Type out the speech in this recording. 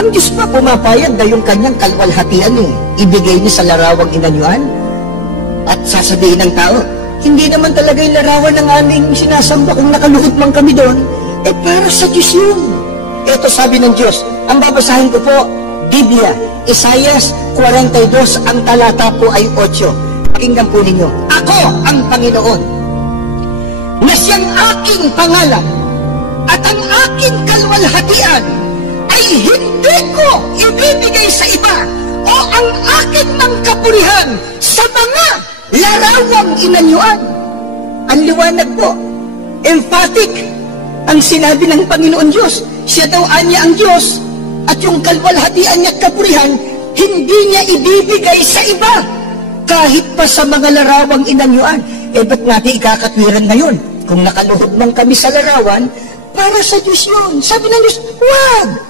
Ang Diyos pa pumapayag na yung kanyang kalwalhatian ibigay niya sa larawang inanyuan? At sasabihin ng tao, hindi naman talaga yung larawan ng aming sinasamba kung nakaluhod man kami doon. Para sa Diyos yun. Ito sabi ng Diyos, ang babasahin ko po, Biblia, Isaias 42, ang talata po ay 8. Pakinggan po ninyo, ako ang Panginoon, na siyang aking pangalan, at ang aking kalwalhatian ay hindi ko ibibigay sa iba, o ang akin ng kapurihan sa mga larawang inanyuan. Ang liwanag po, emphatic, ang sinabi ng Panginoon Diyos, siya daw anya ang Diyos, at yung kalwalhatian niya at kapurihan, hindi niya ibibigay sa iba, kahit pa sa mga larawang inanyuan. Ba't natin ikakatwiran ngayon? Kung nakaluhod man kami sa larawan, para sa Diyos yun. Sabi ng Diyos, wag!